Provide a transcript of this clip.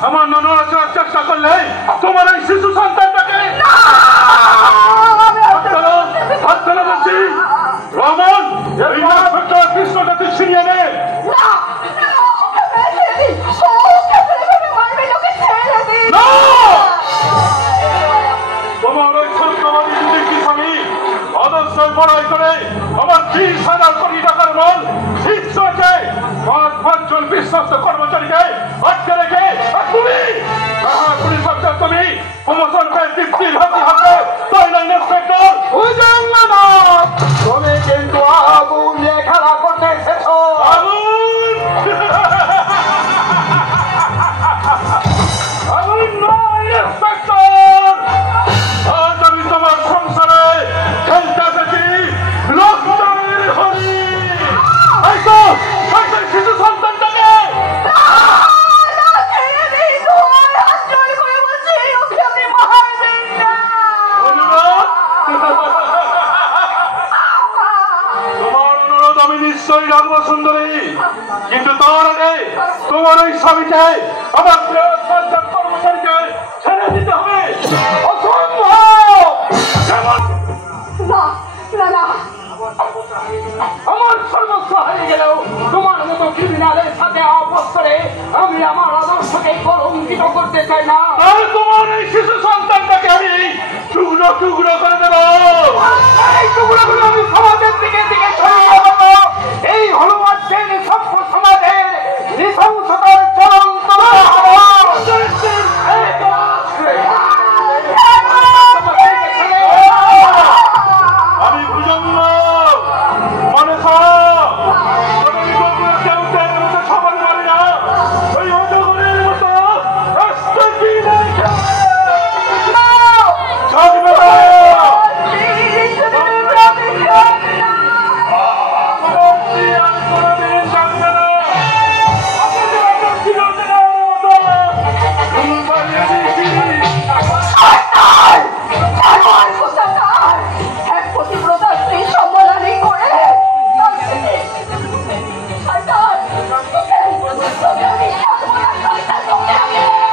সামান্য নড়াচড়ার চেষ্টা করলে তোমার এই শিশু সন্তানটাকে হাত ধরে বলছি রমন এই কৃষ্ণটা তুই ছিনিয়ে নে। তোমার ওই সত্যবাদী স্বামী অদর্শয় বড়াই করে আমার 20,000 কোটি টাকার মূল শীর্ষকে 5 জন বিশ্বস্ত কর্মচারীকে আটকে রেখে তুমি পুলিশ অফিসার তুমি প্রমোশন পেয়ে তৃপ্তির হাতে হাতে তাই না ইন্সপেক্টর তুমি কিন্তু আগুন নিয়ে খেলা করতে এসেছো। আগুন নয় ইন্সপেক্টর, আজ আমি তোমার সংসারে খেলতে এসেছি লোকজনের হরি। শিশু সন্তানটাকে তোমার অনুরোধ আমি নিশ্চয়ই রাখবো সুন্দরী, কিন্তু তার আগে তোমার ওই স্বামীকে আমার কর্মচারীকে ছেড়ে দিতে হবে। আমার সর্বস্ব হারিয়ে গেলেও তোমার মতো ক্রিমিনালের সাথে আপোষ করে আমি আমার আদর্শকে কলঙ্কিত করতে চাই না। আর তোমার এই শিশু সন্তানটাকে আমি টুকরো টুকরো করে দেবো। এই টুকরোগুলো আমি সমাজের দিকে দিকে ছড়িয়ে দেবো। এই হলো আজকের সভ্য সমাজের নৃশংসতার চরমতম আমি ভুজঙ্গ মানে সবার পারি না ওই অজগরের মতো রাস্তা I'm